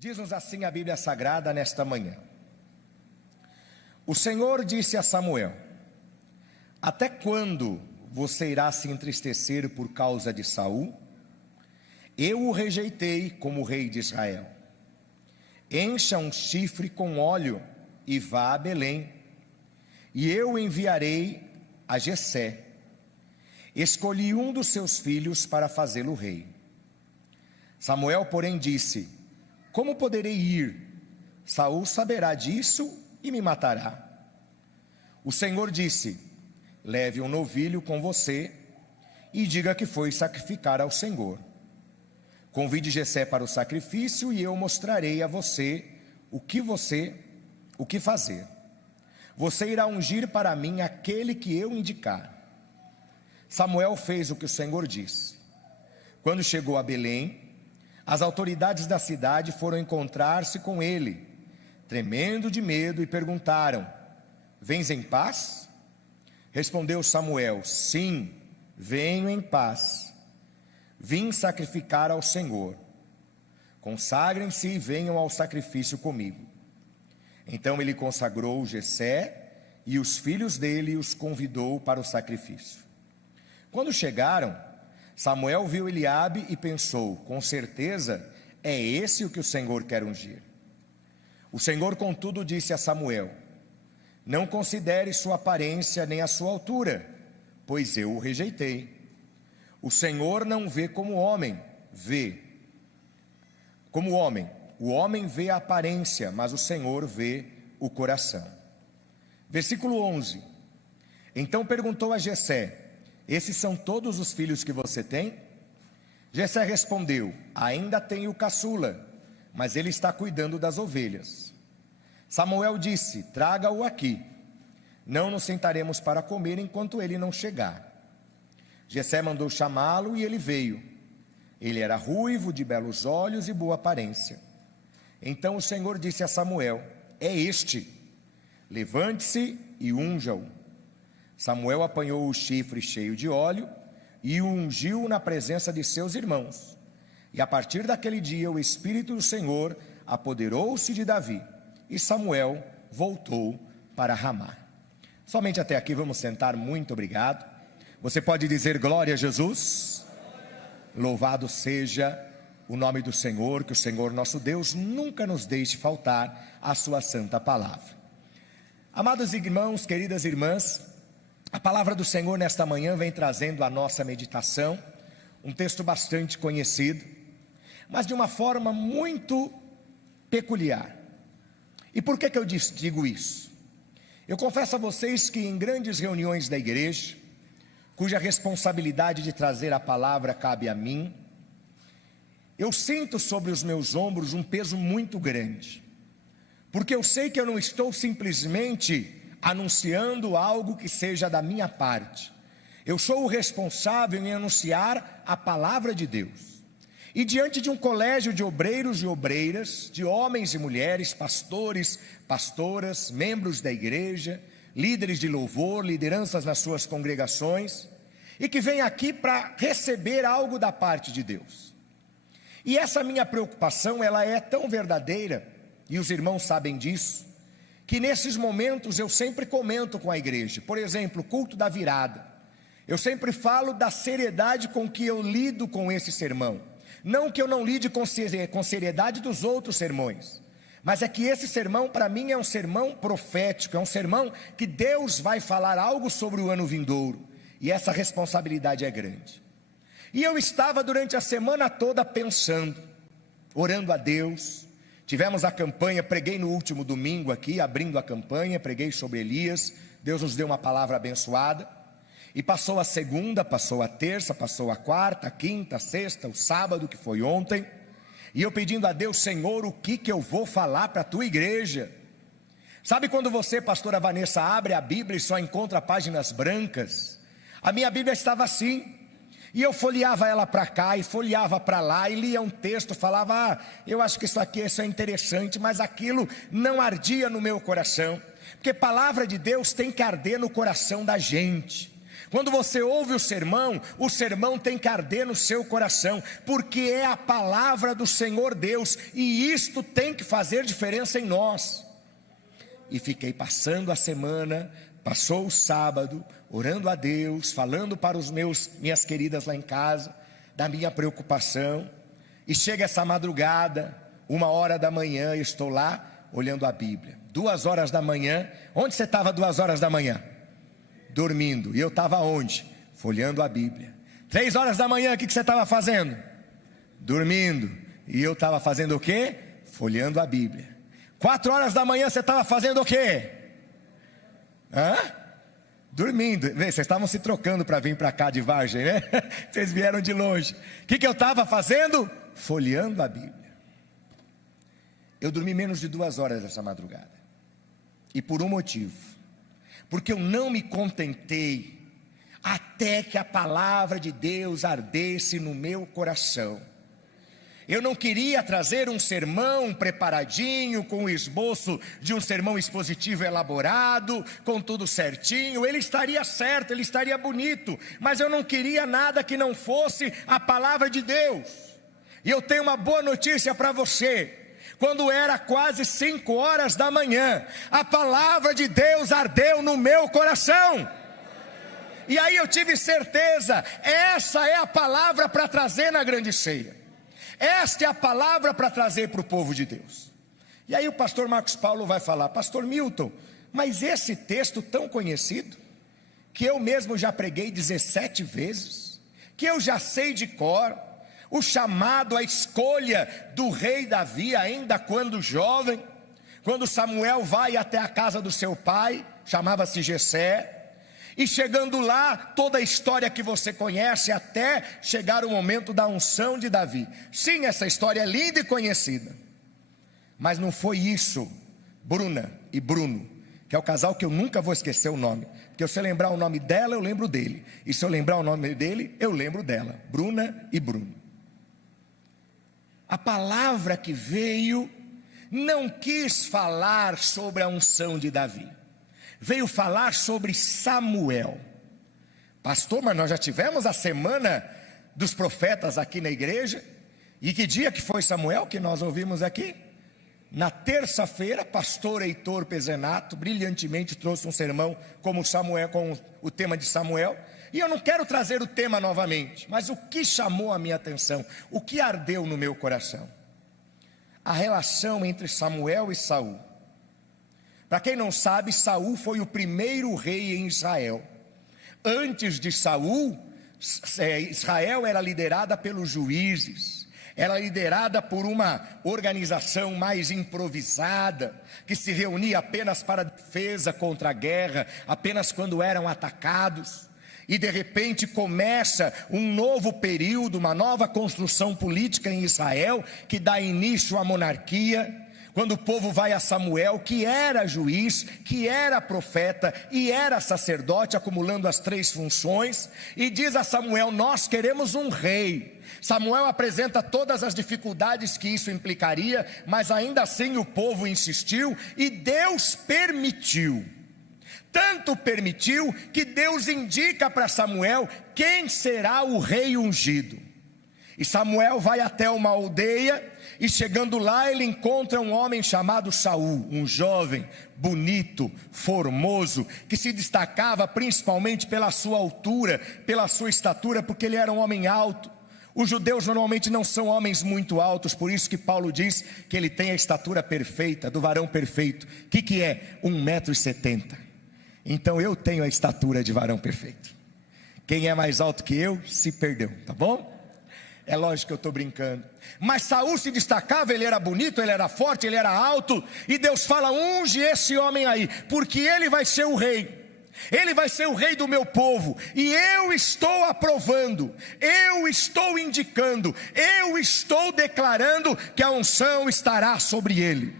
Diz-nos assim a Bíblia Sagrada nesta manhã. O Senhor disse a Samuel: até quando você irá se entristecer por causa de Saul? Eu o rejeitei como rei de Israel. Encha um chifre com óleo e vá a Belém, e eu o enviarei a Jessé. Escolhi um dos seus filhos para fazê-lo rei. Samuel, porém, disse: como poderei ir? Saul saberá disso e me matará. O Senhor disse: leve um novilho com você e diga que foi sacrificar ao Senhor. Convide Jessé para o sacrifício e eu mostrarei a você o que fazer. Você irá ungir para mim aquele que eu indicar. Samuel fez o que o Senhor disse. Quando chegou a Belém, as autoridades da cidade foram encontrar-se com ele, tremendo de medo, e perguntaram: vens em paz? Respondeu Samuel: sim, venho em paz. Vim sacrificar ao Senhor. Consagrem-se e venham ao sacrifício comigo. Então ele consagrou Jessé e os filhos dele e os convidou para o sacrifício. Quando chegaram, Samuel viu Eliabe e pensou: com certeza é esse o que o Senhor quer ungir. O Senhor, contudo, disse a Samuel: não considere sua aparência nem a sua altura, pois eu o rejeitei. O Senhor não vê como homem vê. Como homem, o homem vê a aparência, mas o Senhor vê o coração. Versículo 11. Então perguntou a Jessé: esses são todos os filhos que você tem? Jessé respondeu: ainda tenho o caçula, mas ele está cuidando das ovelhas. Samuel disse: traga-o aqui. Não nos sentaremos para comer enquanto ele não chegar. Jessé mandou chamá-lo e ele veio. Ele era ruivo, de belos olhos e boa aparência. Então o Senhor disse a Samuel: é este, levante-se e unja-o. Samuel apanhou o chifre cheio de óleo e o ungiu na presença de seus irmãos. E a partir daquele dia o Espírito do Senhor apoderou-se de Davi, e Samuel voltou para Ramá. Somente até aqui, vamos sentar. Muito obrigado. Você pode dizer glória a Jesus? Louvado seja o nome do Senhor, que o Senhor nosso Deus nunca nos deixe faltar a sua santa palavra. Amados irmãos, queridas irmãs, a palavra do Senhor nesta manhã vem trazendo à nossa meditação um texto bastante conhecido, mas de uma forma muito peculiar. E por que eu digo isso? Eu confesso a vocês que em grandes reuniões da igreja, cuja responsabilidade de trazer a palavra cabe a mim, eu sinto sobre os meus ombros um peso muito grande, porque eu sei que eu não estou simplesmente anunciando algo que seja da minha parte. Eu sou o responsável em anunciar a palavra de Deus. E diante de um colégio de obreiros e obreiras, de homens e mulheres, pastores, pastoras, membros da igreja, líderes de louvor, lideranças nas suas congregações, e que vêm aqui para receber algo da parte de Deus. E essa minha preocupação, ela é tão verdadeira, e os irmãos sabem disso, que nesses momentos eu sempre comento com a igreja. Por exemplo, culto da virada. Eu sempre falo da seriedade com que eu lido com esse sermão. Não que eu não lide com seriedade dos outros sermões, mas é que esse sermão para mim é um sermão profético, é um sermão que Deus vai falar algo sobre o ano vindouro, e essa responsabilidade é grande. E eu estava durante a semana toda pensando, orando a Deus. Tivemos a campanha, preguei no último domingo aqui, abrindo a campanha, preguei sobre Elias. Deus nos deu uma palavra abençoada. E passou a segunda, passou a terça, passou a quarta, a quinta, a sexta, o sábado, que foi ontem. E eu pedindo a Deus: Senhor, o que eu vou falar para a tua igreja? Sabe quando você, pastora Vanessa, abre a Bíblia e só encontra páginas brancas? A minha Bíblia estava assim. E eu folheava ela para cá e folheava para lá e lia um texto, falava: eu acho que isso é interessante, mas aquilo não ardia no meu coração. Porque palavra de Deus tem que arder no coração da gente. Quando você ouve o sermão tem que arder no seu coração, porque é a palavra do Senhor Deus, e isto tem que fazer diferença em nós. E fiquei passando a semana, passou o sábado, orando a Deus, falando para minhas queridas lá em casa, da minha preocupação, e chega essa madrugada, 1h da manhã, eu estou lá olhando a Bíblia. 2h da manhã, onde você estava 2h da manhã? Dormindo. E eu estava onde? Folheando a Bíblia. 3h da manhã, o que você estava fazendo? Dormindo. E eu estava fazendo o quê? Folheando a Bíblia. 4h da manhã, você estava fazendo o quê? Dormindo. Vocês estavam se trocando para vir para cá de Vargem, né? Vocês vieram de longe. O que eu estava fazendo? Folheando a Bíblia. Eu dormi menos de 2 horas essa madrugada. E por um motivo. Porque eu não me contentei até que a palavra de Deus ardesse no meu coração. Eu não queria trazer um sermão preparadinho, com o esboço de um sermão expositivo elaborado, com tudo certinho. Ele estaria certo, ele estaria bonito, mas eu não queria nada que não fosse a palavra de Deus. E eu tenho uma boa notícia para você. Quando era quase 5h da manhã, a palavra de Deus ardeu no meu coração. E aí eu tive certeza, essa é a palavra para trazer na grande ceia. Esta é a palavra para trazer para o povo de Deus. E aí o pastor Marcos Paulo vai falar: pastor Milton, mas esse texto tão conhecido, que eu mesmo já preguei 17 vezes, que eu já sei de cor, o chamado, a escolha do rei Davi, ainda quando jovem, quando Samuel vai até a casa do seu pai, chamava-se Jessé, e chegando lá, toda a história que você conhece, até chegar o momento da unção de Davi. Sim, essa história é linda e conhecida, mas não foi isso, Bruna e Bruno, que é o casal que eu nunca vou esquecer o nome, porque se eu lembrar o nome dela, eu lembro dele, e se eu lembrar o nome dele, eu lembro dela, Bruna e Bruno. A palavra que veio não quis falar sobre a unção de Davi, veio falar sobre Samuel. Pastor, mas nós já tivemos a semana dos profetas aqui na igreja, e que dia que foi Samuel que nós ouvimos aqui? Na terça-feira, pastor Heitor Pezenato brilhantemente trouxe um sermão como Samuel, com o tema de Samuel. E eu não quero trazer o tema novamente, mas o que chamou a minha atenção, o que ardeu no meu coração? A relação entre Samuel e Saul. Para quem não sabe, Saul foi o primeiro rei em Israel. Antes de Saul, Israel era liderada pelos juízes, era liderada por uma organização mais improvisada, que se reunia apenas para defesa contra a guerra, apenas quando eram atacados. E de repente começa um novo período, uma nova construção política em Israel, que dá início à monarquia, quando o povo vai a Samuel, que era juiz, que era profeta e era sacerdote, acumulando as 3 funções, e diz a Samuel: nós queremos um rei. Samuel apresenta todas as dificuldades que isso implicaria, mas ainda assim o povo insistiu, e Deus permitiu. Tanto permitiu que Deus indica para Samuel quem será o rei ungido. E Samuel vai até uma aldeia, e chegando lá ele encontra um homem chamado Saul, um jovem, bonito, formoso, que se destacava principalmente pela sua altura, pela sua estatura, porque ele era um homem alto. Os judeus normalmente não são homens muito altos, por isso que Paulo diz que ele tem a estatura perfeita, do varão perfeito. O que é? 1,70 m. Então eu tenho a estatura de varão perfeito. Quem é mais alto que eu, se perdeu, tá bom? É lógico que eu estou brincando. Mas Saul se destacava, ele era bonito, ele era forte, ele era alto. E Deus fala: unge esse homem aí, porque ele vai ser o rei. Ele vai ser o rei do meu povo. E eu estou aprovando, eu estou indicando, eu estou declarando que a unção estará sobre ele.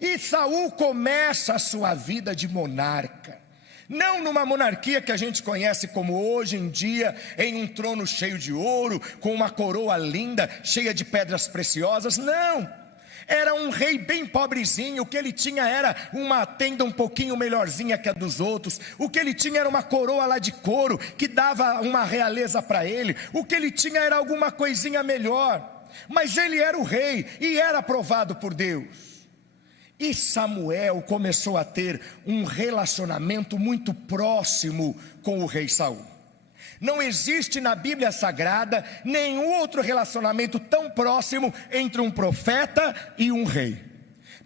E Saul começa a sua vida de monarca, não numa monarquia que a gente conhece como hoje em dia, em um trono cheio de ouro, com uma coroa linda, cheia de pedras preciosas. Não, Era um rei bem pobrezinho. O que ele tinha era uma tenda um pouquinho melhorzinha que a dos outros. O que ele tinha era uma coroa lá de couro, que dava uma realeza para ele. O que ele tinha era alguma coisinha melhor. Mas ele era o rei e era aprovado por Deus. E Samuel começou a ter um relacionamento muito próximo com o rei Saul. Não existe na Bíblia Sagrada nenhum outro relacionamento tão próximo entre um profeta e um rei.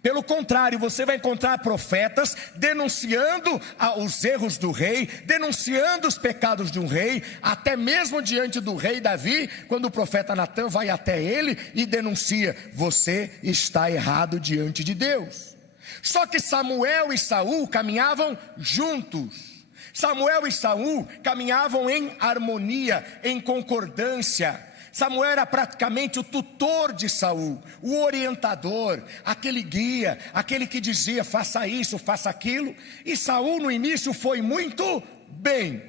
Pelo contrário, você vai encontrar profetas denunciando os erros do rei, denunciando os pecados de um rei, até mesmo diante do rei Davi, quando o profeta Natã vai até ele e denuncia: você está errado diante de Deus. Só que Samuel e Saul caminhavam juntos. Samuel e Saul caminhavam em harmonia, em concordância. Samuel era praticamente o tutor de Saul, o orientador, aquele guia, aquele que dizia: faça isso, faça aquilo. E Saul no início foi muito bem.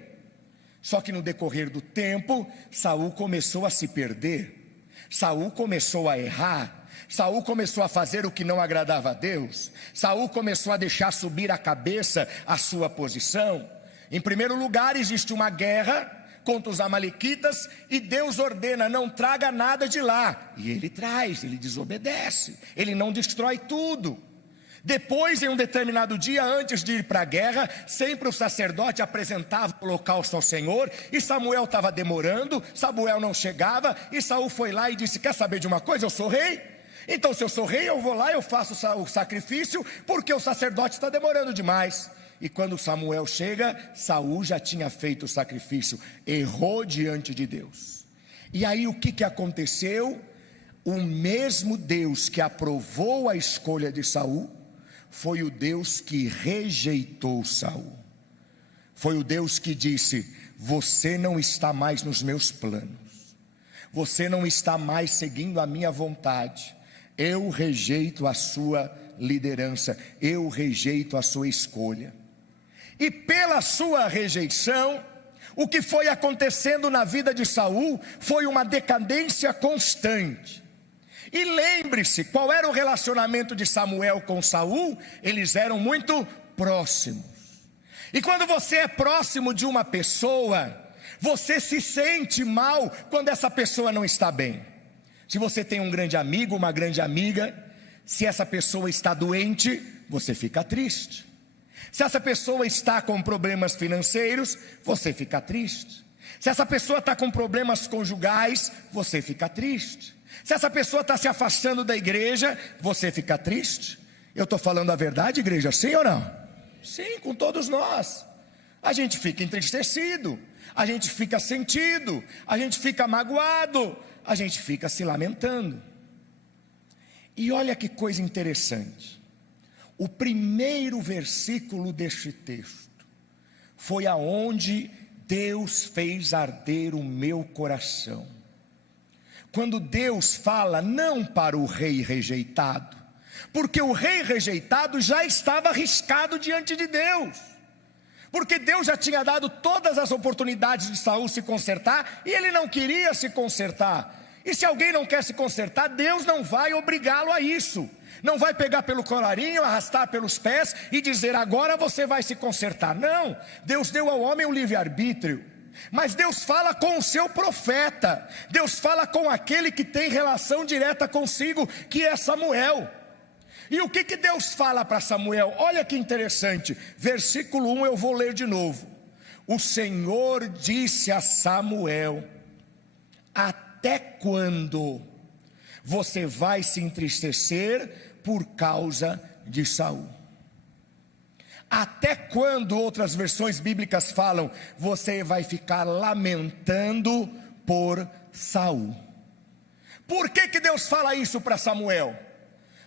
Só que no decorrer do tempo, Saul começou a se perder. Saul começou a errar. Saul começou a fazer o que não agradava a Deus. Saul começou a deixar subir a cabeça a sua posição. Em primeiro lugar, existe uma guerra contra os amalequitas e Deus ordena: não traga nada de lá. E ele traz, ele desobedece, ele não destrói tudo. Depois, em um determinado dia, antes de ir para a guerra, sempre o sacerdote apresentava o holocausto ao Senhor, e Samuel estava demorando, Samuel não chegava, e Saul foi lá e disse: quer saber de uma coisa? Eu sou rei. Então, se eu sou rei, eu vou lá, eu faço o sacrifício, porque o sacerdote está demorando demais. E quando Samuel chega, Saul já tinha feito o sacrifício, errou diante de Deus. E aí o que aconteceu? O mesmo Deus que aprovou a escolha de Saul, foi o Deus que rejeitou Saul. Foi o Deus que disse: você não está mais nos meus planos, você não está mais seguindo a minha vontade, eu rejeito a sua liderança, eu rejeito a sua escolha. E pela sua rejeição, o que foi acontecendo na vida de Saul foi uma decadência constante. E lembre-se, qual era o relacionamento de Samuel com Saul? Eles eram muito próximos. E quando você é próximo de uma pessoa, você se sente mal quando essa pessoa não está bem. Se você tem um grande amigo, uma grande amiga, se essa pessoa está doente, você fica triste. Se essa pessoa está com problemas financeiros, você fica triste. Se essa pessoa está com problemas conjugais, você fica triste. Se essa pessoa está se afastando da igreja, você fica triste. Eu estou falando a verdade, igreja, sim ou não? Sim, com todos nós. A gente fica entristecido, a gente fica sentido, a gente fica magoado, a gente fica se lamentando. E olha que coisa interessante. O primeiro versículo deste texto foi aonde Deus fez arder o meu coração. Quando Deus fala não para o rei rejeitado, porque o rei rejeitado já estava arriscado diante de Deus, porque Deus já tinha dado todas as oportunidades de Saul se consertar, e ele não queria se consertar. E se alguém não quer se consertar, Deus não vai obrigá-lo a isso. Não vai pegar pelo colarinho, arrastar pelos pés e dizer: agora você vai se consertar. Não, Deus deu ao homem o livre-arbítrio. Mas Deus fala com o seu profeta, Deus fala com aquele que tem relação direta consigo, que é Samuel. E o que Deus fala para Samuel? Olha que interessante, versículo 1 eu vou ler de novo. O Senhor disse a Samuel: até quando você vai se entristecer por causa de Saul? Até quando, outras versões bíblicas falam, você vai ficar lamentando por Saul? Por que Deus fala isso para Samuel?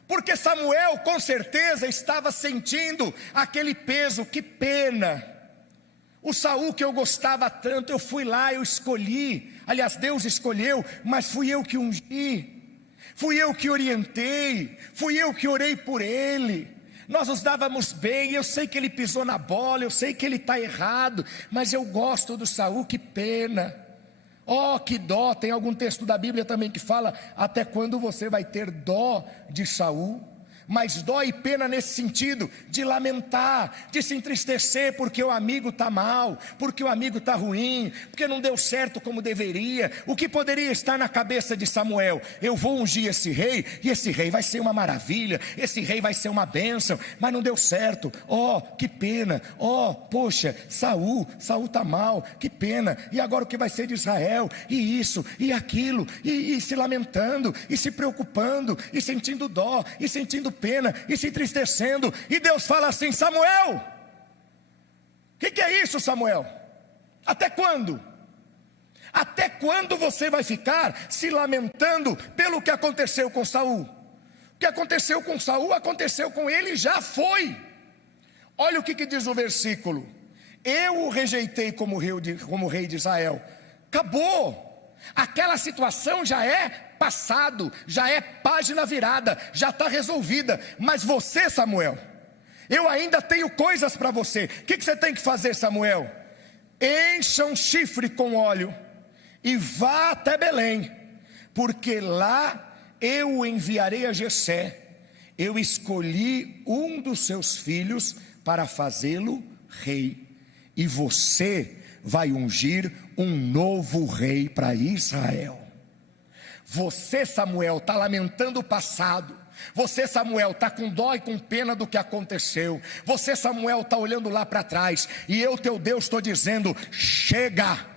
Porque Samuel com certeza estava sentindo aquele peso: que pena, o Saul que eu gostava tanto, eu fui lá, eu escolhi, aliás Deus escolheu, mas fui eu que ungi, fui eu que orientei, fui eu que orei por ele, nós nos dávamos bem, eu sei que ele pisou na bola, eu sei que ele está errado, mas eu gosto do Saul, que pena. Oh, que dó! Tem algum texto da Bíblia também que fala: até quando você vai ter dó de Saul? Mas dó e pena nesse sentido, de lamentar, de se entristecer porque o amigo está mal, porque o amigo está ruim, porque não deu certo como deveria. O que poderia estar na cabeça de Samuel? Eu vou ungir esse rei, e esse rei vai ser uma maravilha, esse rei vai ser uma bênção, mas não deu certo. Oh, que pena! Oh, poxa, Saul está mal, que pena! E agora o que vai ser de Israel? E isso, e aquilo, e se lamentando, e se preocupando, e sentindo dó, e sentindo pena, e se entristecendo. E Deus fala assim: Samuel, o que é isso, Samuel? Até quando? Até quando você vai ficar se lamentando pelo que aconteceu com Saul? O que aconteceu com Saul, aconteceu com ele, já foi. Olha o que diz o versículo: eu o rejeitei como rei de Israel. Acabou. Aquela situação já é passado, já é página virada, já está resolvida. Mas você, Samuel, eu ainda tenho coisas para você. O que você tem que fazer, Samuel? Encha um chifre com óleo e vá até Belém, porque lá eu o enviarei a Jessé. Eu escolhi um dos seus filhos para fazê-lo rei, e você vai ungir um novo rei para Israel. Você, Samuel, está lamentando o passado. Você, Samuel, está com dó e com pena do que aconteceu. Você, Samuel, está olhando lá para trás. E eu, teu Deus, estou dizendo: chega.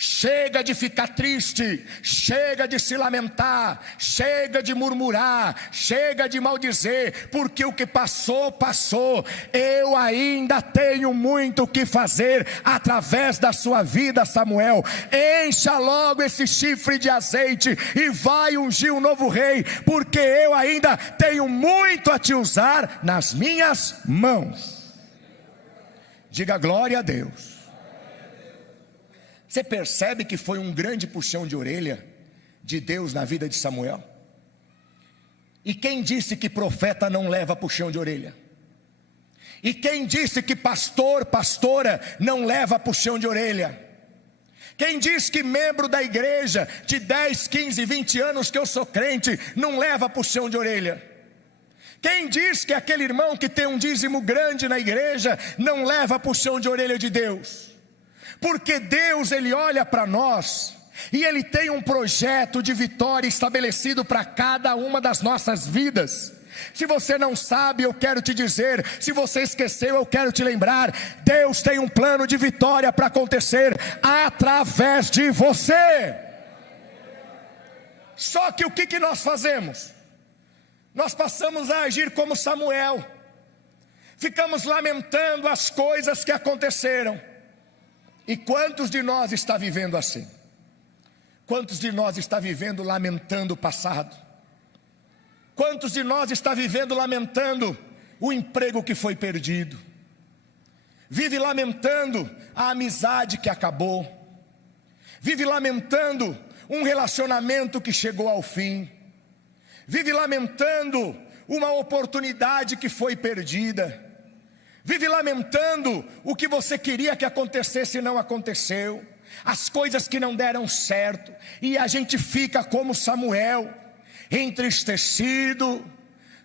Chega de ficar triste, chega de se lamentar, chega de murmurar, chega de maldizer, porque o que passou, passou. Eu ainda tenho muito o que fazer através da sua vida, Samuel. Encha logo esse chifre de azeite e vai ungir um novo rei, porque eu ainda tenho muito a te usar nas minhas mãos. Diga glória a Deus. Você percebe que foi um grande puxão de orelha de Deus na vida de Samuel? E quem disse que profeta não leva puxão de orelha? E quem disse que pastor, pastora não leva puxão de orelha? Quem diz que membro da igreja de 10, 15, 20 anos que eu sou crente não leva puxão de orelha? Quem diz que aquele irmão que tem um dízimo grande na igreja não leva puxão de orelha de Deus? Porque Deus, Ele olha para nós e Ele tem um projeto de vitória estabelecido para cada uma das nossas vidas. Se você não sabe, eu quero te dizer. Se você esqueceu, eu quero te lembrar. Deus tem um plano de vitória para acontecer através de você. Só que o que nós fazemos? Nós passamos a agir como Samuel. Ficamos lamentando as coisas que aconteceram. E quantos de nós está vivendo assim? Quantos de nós está vivendo lamentando o passado? Quantos de nós está vivendo lamentando o emprego que foi perdido? Vive lamentando a amizade que acabou. Vive lamentando um relacionamento que chegou ao fim. Vive lamentando uma oportunidade que foi perdida. Vive lamentando o que você queria que acontecesse e não aconteceu, as coisas que não deram certo, e a gente fica como Samuel, entristecido,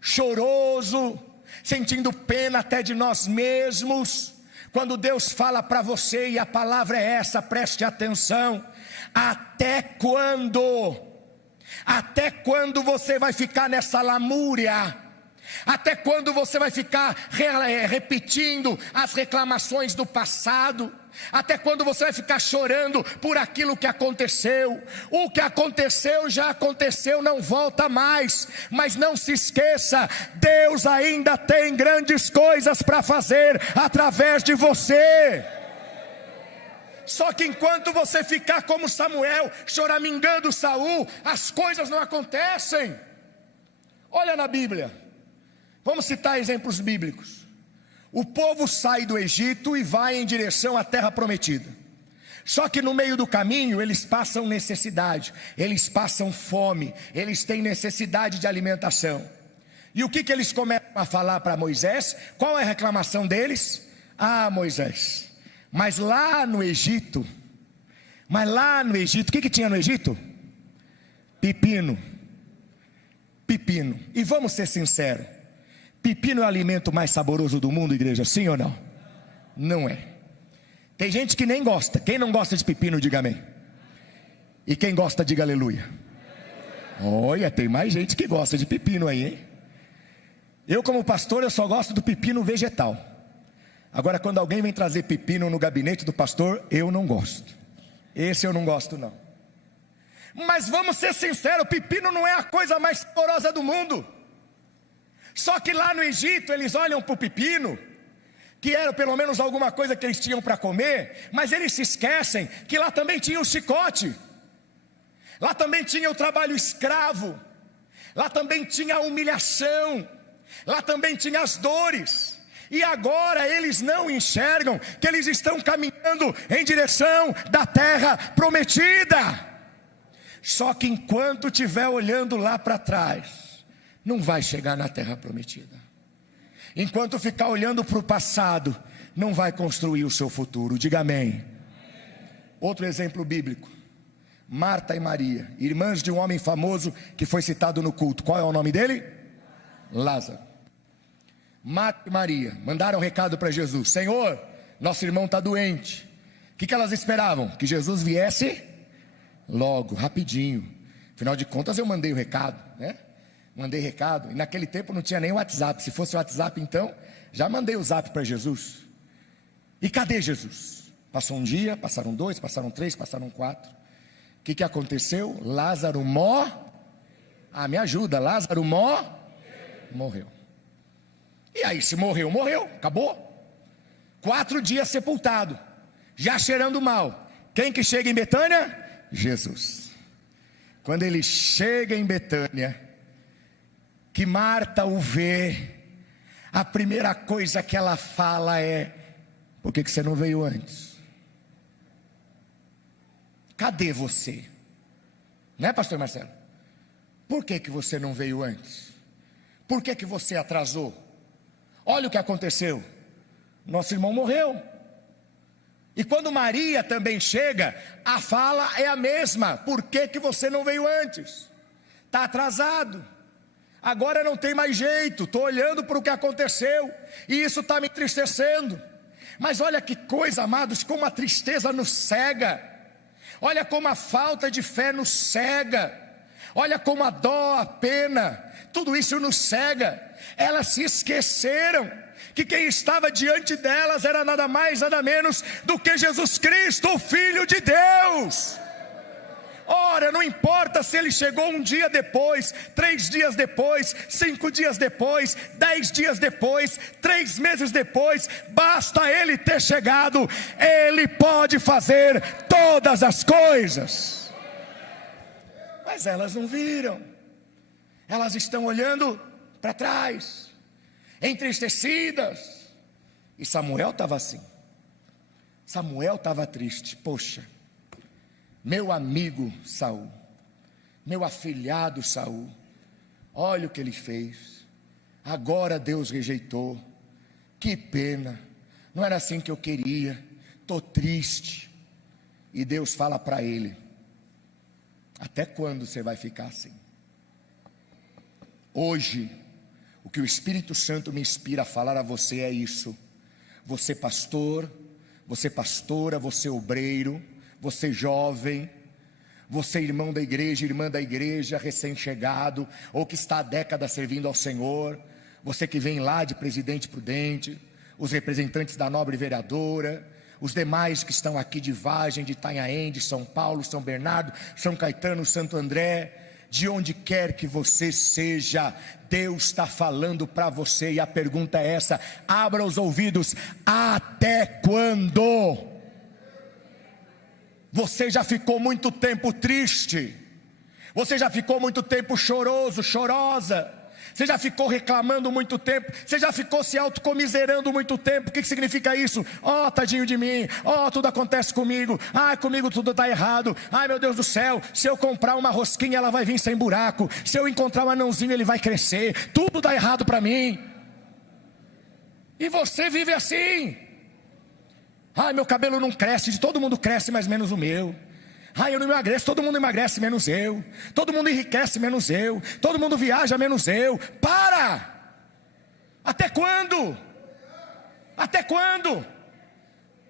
choroso, sentindo pena até de nós mesmos, quando Deus fala para você, e a palavra é essa, preste atenção: até quando? Até quando você vai ficar nessa lamúria? Até quando você vai ficar repetindo as reclamações do passado? Até quando você vai ficar chorando por aquilo que aconteceu? O que aconteceu já aconteceu, não volta mais. Mas não se esqueça, Deus ainda tem grandes coisas para fazer através de você. Só que enquanto você ficar como Samuel, choramingando Saul, as coisas não acontecem. Olha na Bíblia. Vamos citar exemplos bíblicos. O povo sai do Egito e vai em direção à terra prometida. Só que no meio do caminho eles passam necessidade, eles passam fome, eles têm necessidade de alimentação. E o que eles começam a falar para Moisés? Qual é a reclamação deles? Ah, Moisés, mas lá no Egito Mas lá no Egito, o que tinha no Egito? Pepino. Pepino. E vamos ser sinceros, pepino é o alimento mais saboroso do mundo, igreja, sim ou não? Não é. Tem gente que nem gosta. Quem não gosta de pepino, diga amém. E quem gosta, diga aleluia. Olha, tem mais gente que gosta de pepino aí, hein? Eu como pastor, eu só gosto do pepino vegetal. Agora quando alguém vem trazer pepino no gabinete do pastor, eu não gosto. Esse eu não gosto não. Mas vamos ser sinceros, pepino não é a coisa mais saborosa do mundo. Só que lá no Egito eles olham para o pepino, que era pelo menos alguma coisa que eles tinham para comer, mas eles se esquecem que lá também tinha o chicote, lá também tinha o trabalho escravo, lá também tinha a humilhação, lá também tinha as dores. E agora eles não enxergam que eles estão caminhando em direção da terra prometida. Só que enquanto estiver olhando lá para trás, não vai chegar na terra prometida. Enquanto ficar olhando para o passado, não vai construir o seu futuro. Diga amém. Outro exemplo bíblico: Marta e Maria, irmãs de um homem famoso que foi citado no culto. Qual é o nome dele? Lázaro. Marta e Maria mandaram um recado para Jesus: Senhor, nosso irmão está doente. O que elas esperavam? Que Jesus viesse logo, rapidinho. Afinal de contas eu mandei o recado, né? Mandei recado, e naquele tempo não tinha nem WhatsApp. Se fosse o WhatsApp então, já mandei o zap para Jesus. E cadê Jesus? Passou um dia, passaram 2, passaram 3, passaram 4. O que aconteceu? Lázaro me ajuda, Lázaro morreu. E aí, se morreu, morreu, acabou. 4 dias sepultado, já cheirando mal. Quem que chega em Betânia? Jesus. Quando ele chega em Betânia, que Marta o vê, a primeira coisa que ela fala é: por que você não veio antes? Cadê você? Né, pastor Marcelo? Por que você não veio antes? Por que você atrasou? Olha o que aconteceu, nosso irmão morreu. E quando Maria também chega, a fala é a mesma: por que você não veio antes? Está atrasado, agora não tem mais jeito, estou olhando para o que aconteceu, e isso está me entristecendo. Mas olha que coisa, amados, como a tristeza nos cega, olha como a falta de fé nos cega, olha como a dó, a pena, tudo isso nos cega. Elas se esqueceram que quem estava diante delas era nada mais, nada menos do que Jesus Cristo, o Filho de Deus. Ora, não importa se ele chegou um dia depois, 3 dias depois, 5 dias depois, 10 dias depois, 3 meses depois, basta ele ter chegado, ele pode fazer todas as coisas. Mas elas não viram, elas estão olhando para trás, entristecidas. E Samuel estava assim, Samuel estava triste. Poxa, meu amigo Saul, meu afilhado Saul, olha o que ele fez, agora Deus rejeitou, que pena, não era assim que eu queria, estou triste. E Deus fala para ele: até quando você vai ficar assim? Hoje, o que o Espírito Santo me inspira a falar a você é isso. Você pastor, você pastora, você obreiro, você jovem, você irmão da igreja, irmã da igreja, recém-chegado, ou que está há décadas servindo ao Senhor, você que vem lá de Presidente Prudente, os representantes da nobre vereadora, os demais que estão aqui de Vargem, de Itanhaém, de São Paulo, São Bernardo, São Caetano, Santo André, de onde quer que você seja, Deus está falando para você, e a pergunta é essa: abra os ouvidos, até quando? Você já ficou muito tempo triste, você já ficou muito tempo choroso, chorosa, você já ficou reclamando muito tempo, você já ficou se autocomiserando muito tempo. O que significa isso? Oh, tadinho de mim, oh, tudo acontece comigo, comigo tudo está errado, ai meu Deus do céu, se eu comprar uma rosquinha ela vai vir sem buraco, se eu encontrar um anãozinho ele vai crescer, tudo dá errado para mim. E você vive assim: ai, meu cabelo não cresce, de todo mundo cresce, mas menos o meu. Eu não emagreço, todo mundo emagrece menos eu. Todo mundo enriquece menos eu. Todo mundo viaja menos eu. Para! Até quando? Até quando?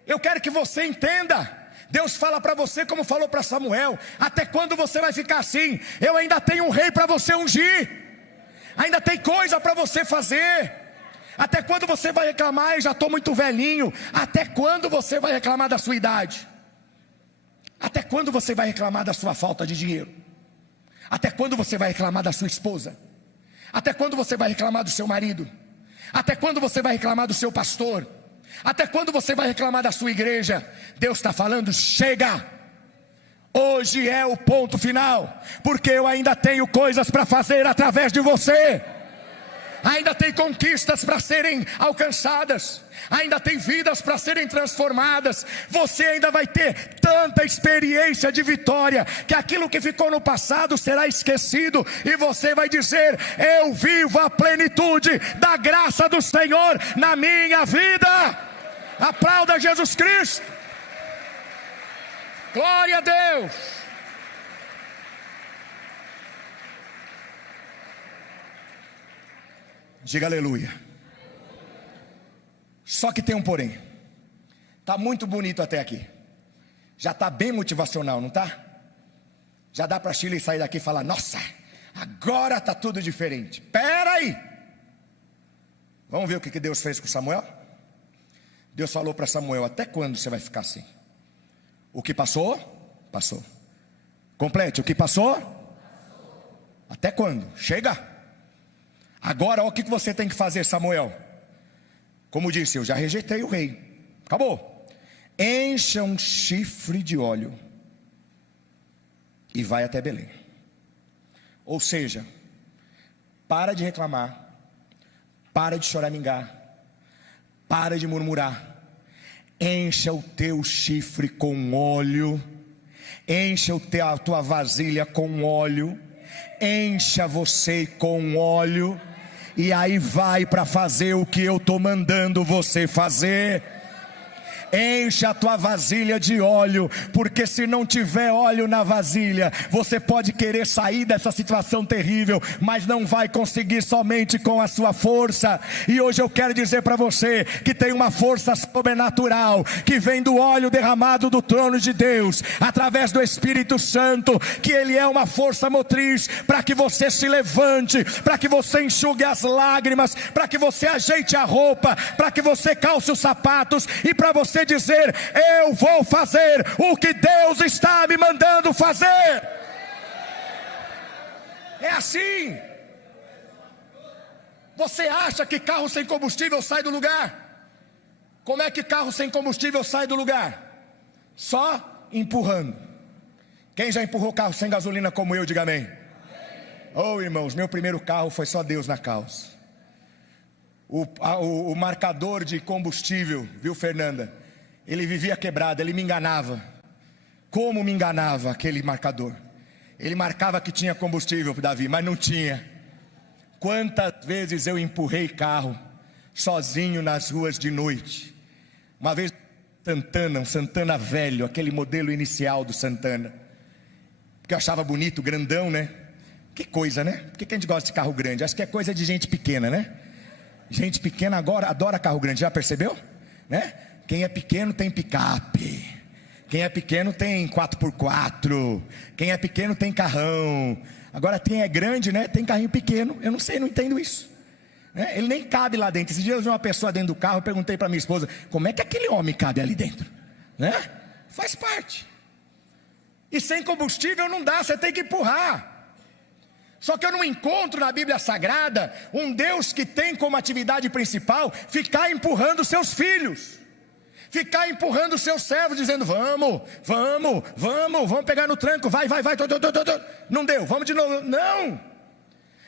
Eu quero que você entenda. Deus fala para você como falou para Samuel: até quando você vai ficar assim? Eu ainda tenho um rei para você ungir. Ainda tem coisa para você fazer. Até quando você vai reclamar? Eu já estou muito velhinho. Até quando você vai reclamar da sua idade? Até quando você vai reclamar da sua falta de dinheiro? Até quando você vai reclamar da sua esposa? Até quando você vai reclamar do seu marido? Até quando você vai reclamar do seu pastor? Até quando você vai reclamar da sua igreja? Deus está falando: chega! Hoje é o ponto final, porque eu ainda tenho coisas para fazer através de você. Ainda tem conquistas para serem alcançadas, ainda tem vidas para serem transformadas. Você ainda vai ter tanta experiência de vitória, que aquilo que ficou no passado será esquecido, e você vai dizer: eu vivo a plenitude da graça do Senhor na minha vida. Aplauda Jesus Cristo. Glória a Deus. Diga aleluia. Só que tem um porém. Está muito bonito até aqui. Já está bem motivacional, não está? Já dá para Shirley sair daqui e falar: nossa, agora está tudo diferente. Espera aí. Vamos ver o que Deus fez com Samuel? Deus falou para Samuel: até quando você vai ficar assim? O que passou? Passou. Complete: o que passou? Até quando? Chega. Agora, o que você tem que fazer, Samuel? Como disse, eu já rejeitei o rei. Acabou. Encha um chifre de óleo e vai até Belém. Ou seja, para de reclamar, para de choramingar, para de murmurar. Encha o teu chifre com óleo, encha a tua vasilha com óleo, encha você com óleo. E aí vai para fazer o que eu estou mandando você fazer. Encha a tua vasilha de óleo, porque se não tiver óleo na vasilha, você pode querer sair dessa situação terrível, mas não vai conseguir somente com a sua força. E hoje eu quero dizer para você que tem uma força sobrenatural, que vem do óleo derramado do trono de Deus, através do Espírito Santo, que Ele é uma força motriz, para que você se levante, para que você enxugue as lágrimas, para que você ajeite a roupa, para que você calce os sapatos, e para você dizer: eu vou fazer o que Deus está me mandando fazer. É assim. Você acha que carro sem combustível sai do lugar? Como é que carro sem combustível sai do lugar? Só empurrando. Quem já empurrou carro sem gasolina como eu, diga amém. Oh, irmãos, meu primeiro carro foi só Deus na causa. O marcador de combustível, viu, Fernanda? Ele vivia quebrado, ele me enganava. Como me enganava aquele marcador? Ele marcava que tinha combustível, Davi, mas não tinha. Quantas vezes eu empurrei carro sozinho nas ruas de noite. Uma vez um Santana velho, aquele modelo inicial do Santana, porque eu achava bonito, grandão, né? Que coisa, né? Por que a gente gosta de carro grande? Acho que é coisa de gente pequena, né? Gente pequena agora adora carro grande, já percebeu? Né? Quem é pequeno tem picape, quem é pequeno tem 4x4, quem é pequeno tem carrão. Agora quem é grande, né, tem carrinho pequeno. Eu não sei, não entendo isso, né? Ele nem cabe lá dentro. Esse dia eu vi uma pessoa dentro do carro, eu perguntei para minha esposa: como é que aquele homem cabe ali dentro, né? Faz parte. E sem combustível não dá, você tem que empurrar. Só que eu não encontro na Bíblia Sagrada um Deus que tem como atividade principal ficar empurrando seus filhos, ficar empurrando seus servos, dizendo: vamos pegar no tranco, vai, não deu, vamos de novo. Não,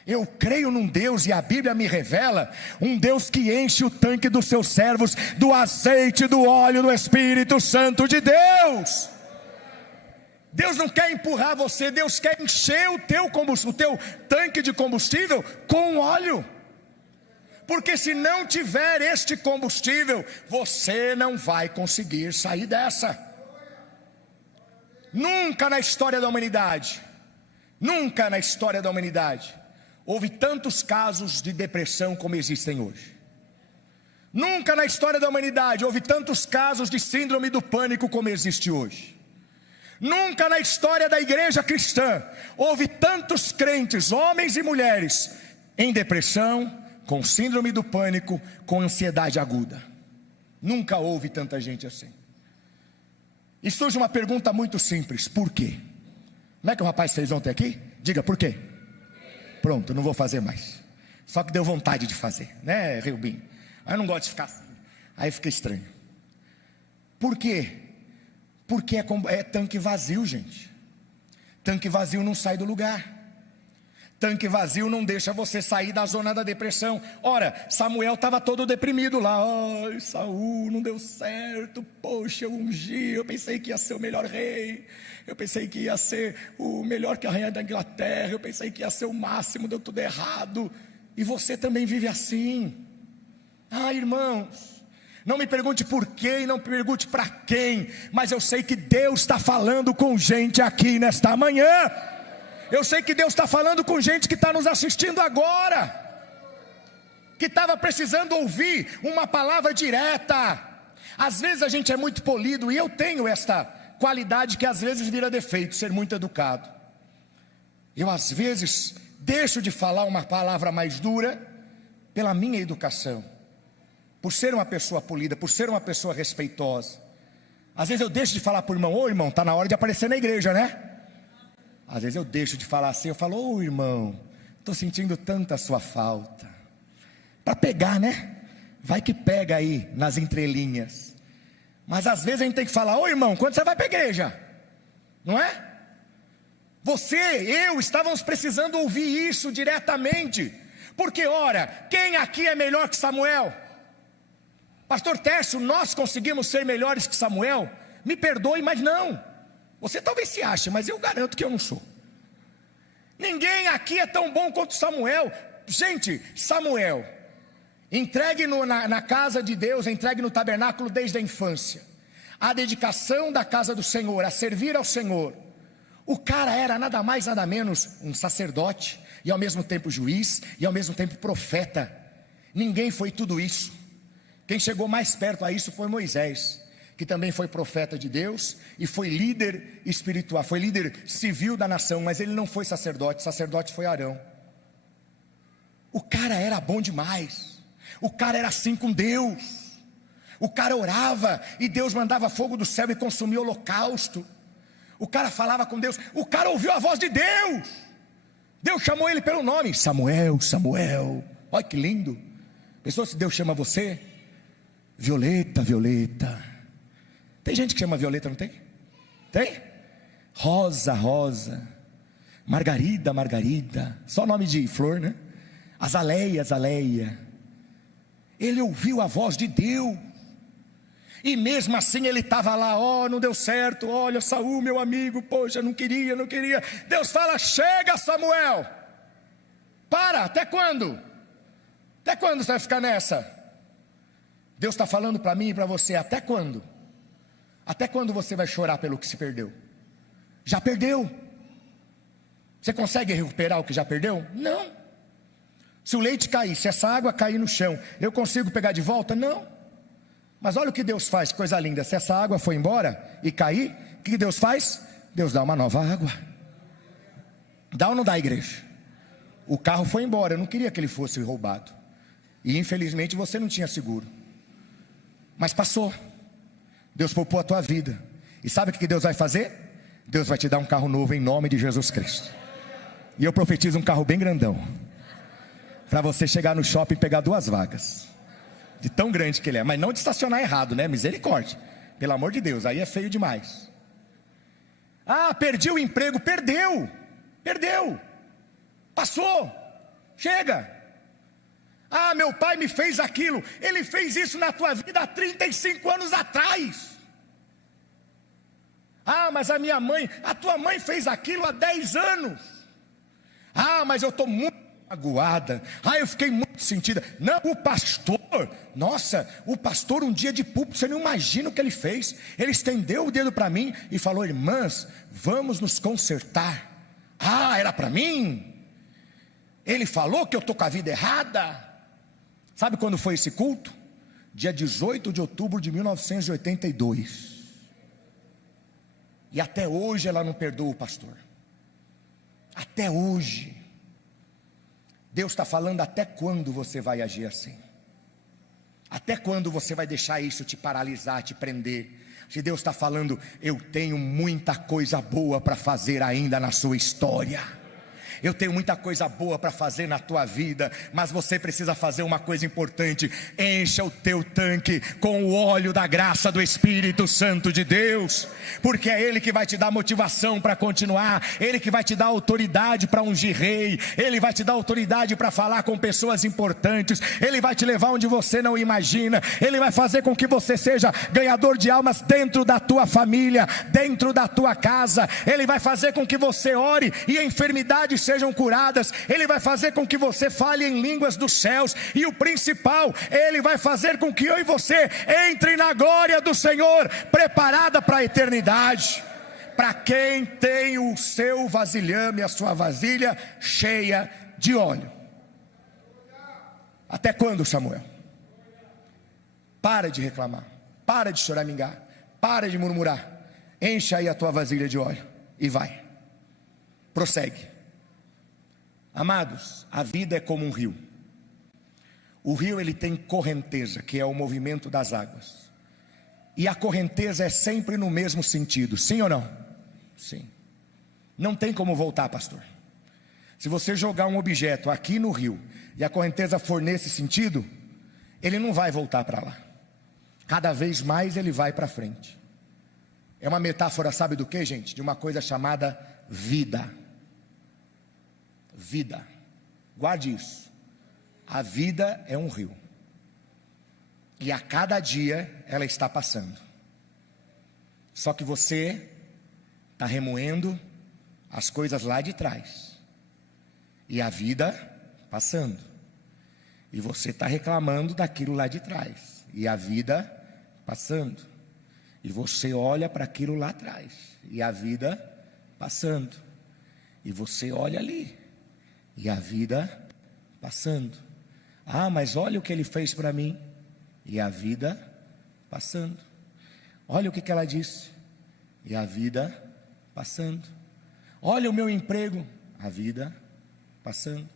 eu creio num Deus, e a Bíblia me revela um Deus que enche o tanque dos seus servos do azeite, do óleo, do Espírito Santo de Deus. Deus não quer empurrar você, Deus quer encher o teu tanque de combustível com óleo. Porque se não tiver este combustível, você não vai conseguir sair dessa. Nunca na história da humanidade, nunca na história da humanidade, houve tantos casos de depressão como existem hoje. Nunca na história da humanidade houve tantos casos de síndrome do pânico como existe hoje. Nunca na história da igreja cristã houve tantos crentes, homens e mulheres, em depressão, com síndrome do pânico, com ansiedade aguda. Nunca houve tanta gente assim. E surge uma pergunta muito simples: por quê? Como é que o rapaz fez ontem aqui? Diga, por quê? Pronto, não vou fazer mais. Só que deu vontade de fazer, né, Rubinho? Eu não gosto de ficar assim. Aí fica estranho. Por quê? Porque é tanque vazio, gente. Tanque vazio não sai do lugar. Tanque vazio não deixa você sair da zona da depressão. Ora, Samuel estava todo deprimido lá. Ai, Saul, não deu certo. Poxa, eu ungi, eu pensei que ia ser o melhor rei. Eu pensei que ia ser o melhor que a rainha da Inglaterra. Eu pensei que ia ser o máximo, deu tudo errado. E você também vive assim. Ah, irmãos, não me pergunte por quê e não me pergunte para quem, mas eu sei que Deus está falando com gente aqui nesta manhã. Eu sei que Deus está falando com gente que está nos assistindo agora, que estava precisando ouvir uma palavra direta. Às vezes a gente é muito polido, e eu tenho esta qualidade que às vezes vira defeito, ser muito educado. Eu às vezes deixo de falar uma palavra mais dura pela minha educação, por ser uma pessoa polida, por ser uma pessoa respeitosa. Às vezes eu deixo de falar para o irmão: ô irmão, está na hora de aparecer na igreja, né? Às vezes eu deixo de falar assim, eu falo: ô irmão, estou sentindo tanta sua falta. Para pegar, né? Vai que pega aí nas entrelinhas. Mas às vezes a gente tem que falar: ô irmão, quando você vai para a igreja? Não é? Você, eu, estávamos precisando ouvir isso diretamente. Porque ora, quem aqui é melhor que Samuel? Pastor Tércio, nós conseguimos ser melhores que Samuel? Me perdoe, mas não. Você talvez se ache, mas eu garanto que eu não sou. Ninguém aqui é tão bom quanto Samuel. Gente, Samuel, entregue na casa de Deus, entregue no tabernáculo desde a infância. A dedicação da casa do Senhor, a servir ao Senhor. O cara era nada mais nada menos um sacerdote, e ao mesmo tempo juiz, e ao mesmo tempo profeta. Ninguém foi tudo isso. Quem chegou mais perto a isso foi Moisés, que também foi profeta de Deus e foi líder espiritual, foi líder civil da nação, mas ele não foi sacerdote. Sacerdote foi Arão. O cara era bom demais. O cara era assim com Deus. O cara orava e Deus mandava fogo do céu e consumia o holocausto. O cara falava com Deus. O cara ouviu a voz de Deus. Deus chamou ele pelo nome: Samuel, Samuel. Olha que lindo. Pensou se Deus chama você? Violeta, Violeta. Tem gente que chama Violeta, não tem? Tem? Rosa, Rosa. Margarida, Margarida. Só nome de flor, né? Azaleia, Azaleia. Ele ouviu a voz de Deus. E mesmo assim ele estava lá: ó, não deu certo. Olha, Saul, meu amigo, poxa, não queria. Deus fala: chega, Samuel. Para, até quando? Até quando você vai ficar nessa? Deus está falando para mim e para você: até quando? Até quando você vai chorar pelo que se perdeu? Já perdeu. Você consegue recuperar o que já perdeu? Não. Se o leite cair, se essa água cair no chão, eu consigo pegar de volta? Não. Mas olha o que Deus faz, que coisa linda. Se essa água foi embora e cair, o que Deus faz? Deus dá uma nova água. Dá ou não dá, igreja? O carro foi embora, eu não queria que ele fosse roubado. E infelizmente você não tinha seguro. Mas passou. Deus poupou a tua vida. E sabe o que Deus vai fazer? Deus vai te dar um carro novo em nome de Jesus Cristo. E eu profetizo um carro bem grandão, para você chegar no shopping e pegar 2 vagas. De tão grande que ele é. Mas não de estacionar errado, né? Misericórdia. Pelo amor de Deus, aí é feio demais. Ah, perdi o emprego. Perdeu. Passou. Chega. Ah, meu pai me fez aquilo. Ele fez isso na tua vida há 35 anos atrás. Ah, mas a minha mãe, a tua mãe fez aquilo há 10 anos. Ah, mas eu estou muito magoada. Eu fiquei muito sentida. Não, o pastor, nossa, o pastor um dia de púlpito, você não imagina o que ele fez. Ele estendeu o dedo para mim e falou: irmãs, vamos nos consertar. Era para mim? Ele falou que eu estou com a vida errada. Sabe quando foi esse culto? Dia 18 de outubro de 1982. E até hoje ela não perdoa o pastor. Até hoje. Deus está falando: até quando você vai agir assim? Até quando você vai deixar isso te paralisar, te prender? Se Deus está falando: eu tenho muita coisa boa para fazer ainda na sua história. Eu tenho muita coisa boa para fazer na tua vida, mas você precisa fazer uma coisa importante: encha o teu tanque com o óleo da graça do Espírito Santo de Deus, porque é Ele que vai te dar motivação para continuar, Ele que vai te dar autoridade para ungir rei, Ele vai te dar autoridade para falar com pessoas importantes, Ele vai te levar onde você não imagina, Ele vai fazer com que você seja ganhador de almas dentro da tua família, dentro da tua casa, Ele vai fazer com que você ore e a enfermidade sejam curadas, Ele vai fazer com que você fale em línguas dos céus, e o principal, Ele vai fazer com que eu e você entre na glória do Senhor, preparada para a eternidade. Para quem tem o seu vasilhame, a sua vasilha cheia de óleo. Até quando, Samuel? Para de reclamar, para de choramingar, para de murmurar, encha aí a tua vasilha de óleo e vai, prossegue. Amados, a vida é como um rio. O rio, ele tem correnteza, que é o movimento das águas, e a correnteza é sempre no mesmo sentido, sim ou não? Sim. Não tem como voltar, pastor. Se você jogar um objeto aqui no rio e a correnteza for nesse sentido, ele não vai voltar para lá. Cada vez mais ele vai para frente. É uma metáfora, sabe do que, gente? De uma coisa chamada vida. Vida, guarde isso. A vida é um rio, e a cada dia ela está passando. Só que você está remoendo as coisas lá de trás, e a vida passando, e você está reclamando daquilo lá de trás, e a vida passando, e você olha para aquilo lá atrás, e a vida passando, e você olha ali, e a vida passando. Mas olha o que ele fez para mim, e a vida passando. Olha o que ela disse, e a vida passando. Olha o meu emprego, a vida passando.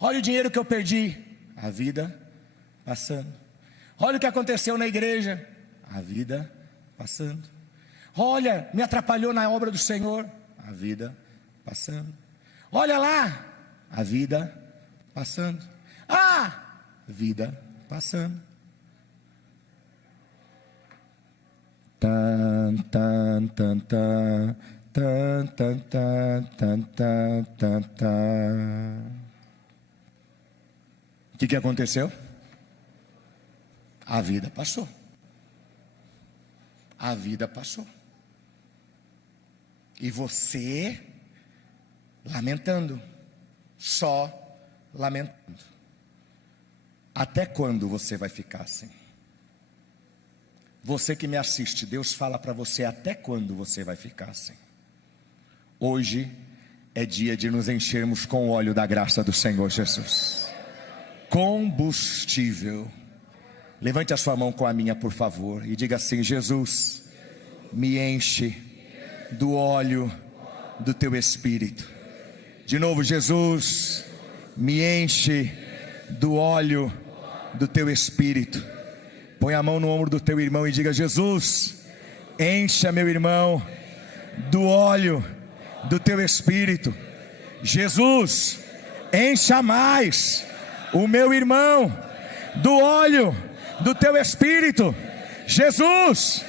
Olha o dinheiro que eu perdi, a vida passando. Olha o que aconteceu na igreja, a vida passando. Olha, me atrapalhou na obra do Senhor, a vida passando. Olha lá, a vida passando. Vida passando. Tan, tan, tan, tan, tan, tan, tan, tan, tan, tan, tan. O que aconteceu? A vida passou. A vida passou. E você lamentando, só lamentando. Até quando você vai ficar assim? Você que me assiste, Deus fala para você: até quando você vai ficar assim? Hoje é dia de nos enchermos com o óleo da graça do Senhor Jesus. Combustível. Levante a sua mão com a minha, por favor, e diga assim: Jesus, me enche do óleo do teu Espírito. De novo: Jesus, me enche do óleo do teu Espírito. Põe a mão no ombro do teu irmão e diga: Jesus, encha meu irmão do óleo do teu Espírito. Jesus, encha mais o meu irmão do óleo do teu Espírito. Jesus,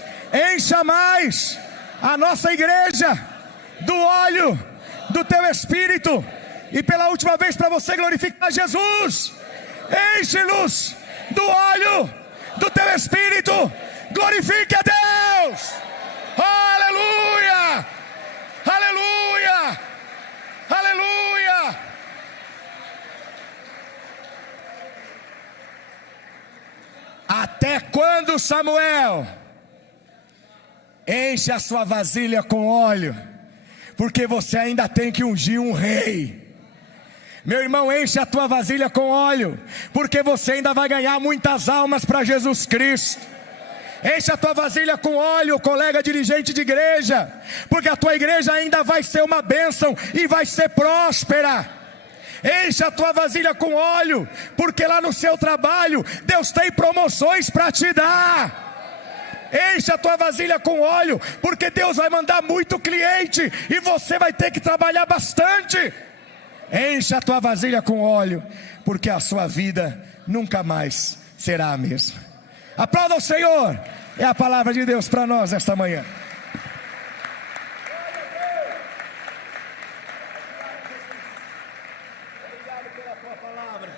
encha mais a nossa igreja do óleo do teu Espírito. E pela última vez, para você glorificar Jesus, enche-nos do óleo do teu Espírito. Glorifique a Deus. Aleluia, aleluia, aleluia. Até quando, Samuel? Enche a sua vasilha com óleo, porque você ainda tem que ungir um rei. Meu irmão, enche a tua vasilha com óleo, porque você ainda vai ganhar muitas almas para Jesus Cristo. Enche a tua vasilha com óleo, colega dirigente de igreja, porque a tua igreja ainda vai ser uma bênção e vai ser próspera. Enche a tua vasilha com óleo, porque lá no seu trabalho Deus tem promoções para te dar. Enche a tua vasilha com óleo, porque Deus vai mandar muito cliente e você vai ter que trabalhar bastante. Enche a tua vasilha com óleo, porque a sua vida nunca mais será a mesma. Aplauda o Senhor. É a palavra de Deus para nós esta manhã. Obrigado pela tua palavra.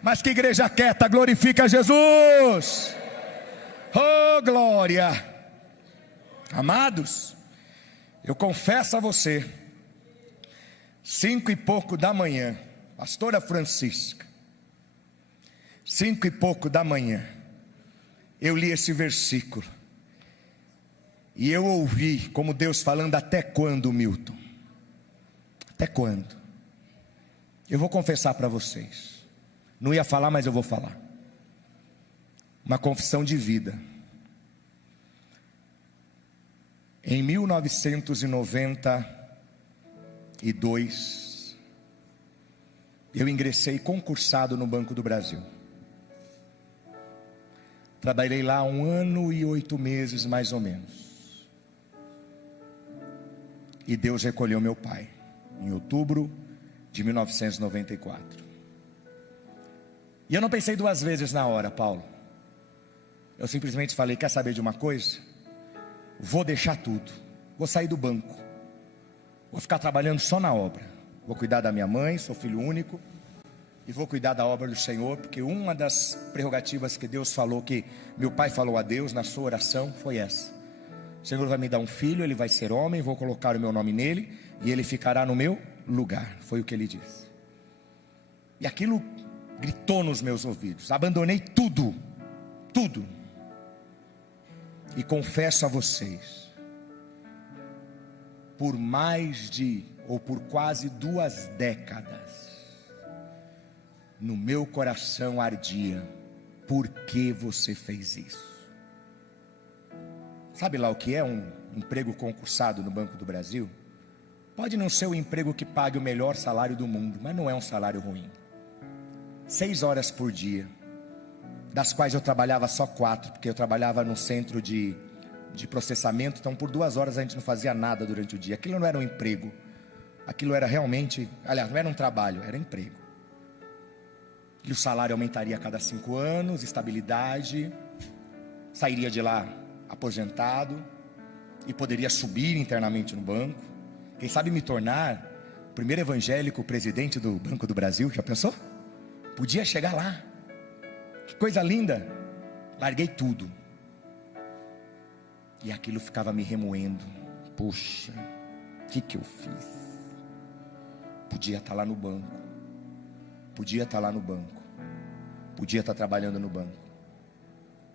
Mas que igreja quieta glorifica Jesus. Oh, glória. Amados, eu confesso a você, 5 e pouco da manhã, pastora Francisca, 5 e pouco da manhã, eu li esse versículo, e eu ouvi como Deus falando: até quando, Milton? Até quando? Eu vou confessar para vocês, não ia falar, mas eu vou falar, uma confissão de vida. Em 1992, eu ingressei concursado no Banco do Brasil. Trabalhei lá 1 ano e 8 meses, mais ou menos. E Deus recolheu meu pai, em outubro de 1994. E eu não pensei 2 vezes na hora, Paulo. Eu simplesmente falei: quer saber de uma coisa? Vou deixar tudo, vou sair do banco, vou ficar trabalhando só na obra. Vou cuidar da minha mãe, sou filho único, e vou cuidar da obra do Senhor, porque uma das prerrogativas que Deus falou, que meu pai falou a Deus na sua oração, foi essa: o Senhor vai me dar um filho, ele vai ser homem, vou colocar o meu nome nele, e ele ficará no meu lugar. Foi o que ele disse. E aquilo gritou nos meus ouvidos. Abandonei tudo, tudo. E confesso a vocês, por por quase 2 décadas, no meu coração ardia: por que você fez isso? Sabe lá o que é um emprego concursado no Banco do Brasil? Pode não ser o emprego que pague o melhor salário do mundo, mas não é um salário ruim. 6 horas por dia, das quais eu trabalhava só 4, porque eu trabalhava no centro de processamento. Então por 2 horas a gente não fazia nada durante o dia. Aquilo não era um emprego, aquilo era realmente, aliás, não era um trabalho, era emprego. E o salário aumentaria a cada 5 anos, estabilidade, sairia de lá aposentado, e poderia subir internamente no banco, quem sabe me tornar o primeiro evangélico presidente do Banco do Brasil. Já pensou? Podia chegar lá. Que coisa linda. Larguei tudo, e aquilo ficava me remoendo. Poxa, o que eu fiz? Podia estar lá no banco, podia estar lá no banco, podia estar trabalhando no banco.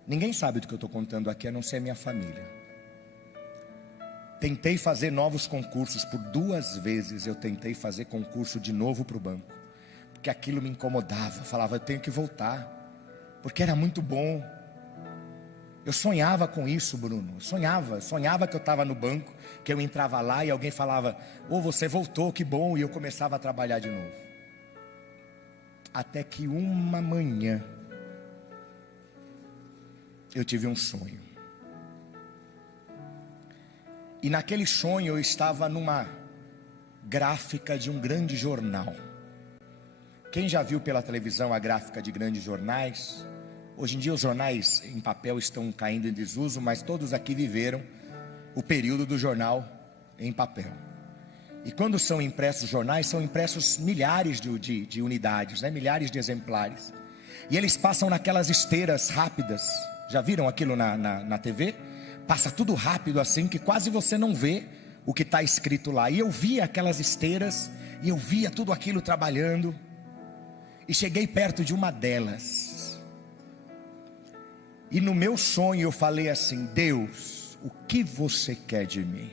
Ninguém sabe do que eu estou contando aqui, a não ser minha família. Tentei fazer novos concursos, por 2 vezes eu tentei fazer concurso de novo para o banco, porque aquilo me incomodava. Eu falava: eu tenho que voltar, porque era muito bom. Eu sonhava com isso, Bruno. Sonhava que eu estava no banco, que eu entrava lá e alguém falava: oh, você voltou, que bom. E eu começava a trabalhar de novo. Até que uma manhã eu tive um sonho. E naquele sonho eu estava numa gráfica de um grande jornal. Quem já viu pela televisão a gráfica de grandes jornais? Hoje em dia os jornais em papel estão caindo em desuso, mas todos aqui viveram o período do jornal em papel. E quando são impressos jornais, são impressos milhares de unidades, né? Milhares de exemplares. E eles passam naquelas esteiras rápidas. Já viram aquilo na TV? Passa tudo rápido assim, que quase você não vê o que está escrito lá. E eu via aquelas esteiras, e eu via tudo aquilo trabalhando. E cheguei perto de uma delas. E no meu sonho eu falei assim: Deus, o que você quer de mim?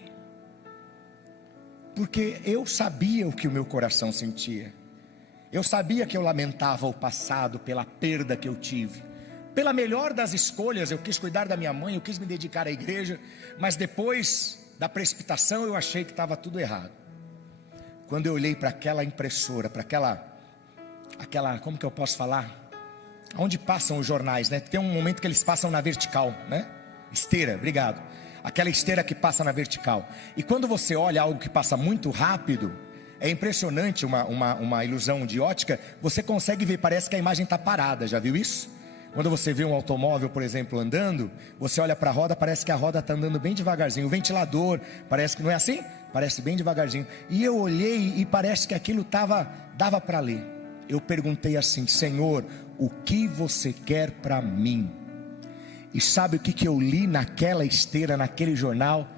Porque eu sabia o que o meu coração sentia. Eu sabia que eu lamentava o passado pela perda que eu tive. Pela melhor das escolhas, eu quis cuidar da minha mãe, eu quis me dedicar à igreja, mas depois da precipitação eu achei que estava tudo errado. Quando eu olhei para aquela impressora, para aquela, como que eu posso falar? Onde passam os jornais, né? Tem um momento que eles passam na vertical, né? Esteira, obrigado. Aquela esteira que passa na vertical. E quando você olha algo que passa muito rápido, é impressionante, uma ilusão de ótica. Você consegue ver, parece que a imagem está parada, já viu isso? Quando você vê um automóvel, por exemplo, andando, você olha para a roda, parece que a roda está andando bem devagarzinho. O ventilador, parece que não é assim? Parece bem devagarzinho. E eu olhei e parece que aquilo dava para ler. Eu perguntei assim: Senhor, o que você quer para mim? E sabe o que eu li naquela esteira, naquele jornal?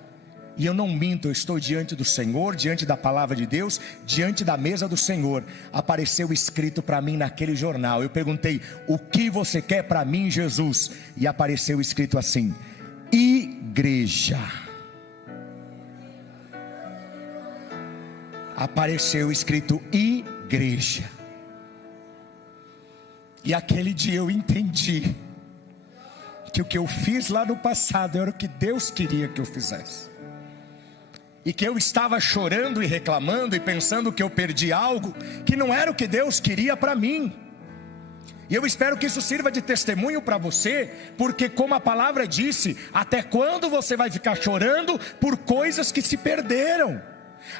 E eu não minto, eu estou diante do Senhor, diante da palavra de Deus, diante da mesa do Senhor. Apareceu escrito para mim naquele jornal. Eu perguntei: o que você quer para mim, Jesus? E apareceu escrito assim: igreja. Apareceu escrito igreja. E aquele dia eu entendi que o que eu fiz lá no passado era o que Deus queria que eu fizesse. E que eu estava chorando e reclamando e pensando que eu perdi algo que não era o que Deus queria para mim. E eu espero que isso sirva de testemunho para você, porque como a palavra disse, até quando você vai ficar chorando por coisas que se perderam?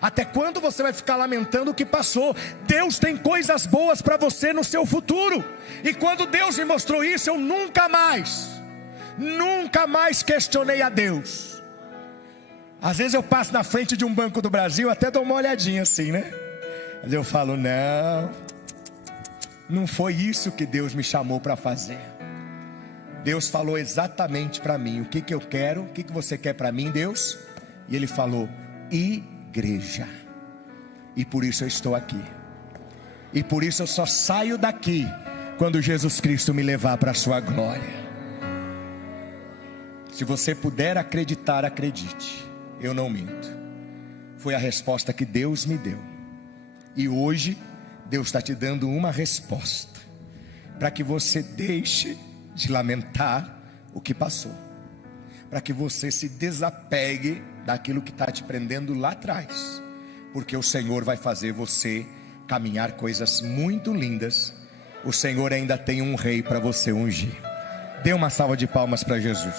Até quando você vai ficar lamentando o que passou? Deus tem coisas boas para você no seu futuro. E quando Deus me mostrou isso, eu nunca mais questionei a Deus. Às vezes eu passo na frente de um Banco do Brasil, até dou uma olhadinha assim, né? Mas eu falo: não foi isso que Deus me chamou para fazer. Deus falou exatamente para mim o que eu quero. O que você quer para mim, Deus? E Ele falou: igreja. E por isso eu estou aqui. E por isso eu só saio daqui quando Jesus Cristo me levar para a sua glória. Se você puder acreditar, acredite. Eu não minto. Foi a resposta que Deus me deu. E hoje Deus está te dando uma resposta, para que você deixe de lamentar o que passou, para que você se desapegue daquilo que está te prendendo lá atrás, porque o Senhor vai fazer você caminhar coisas muito lindas. O Senhor ainda tem um rei para você ungir. Dê uma salva de palmas para Jesus.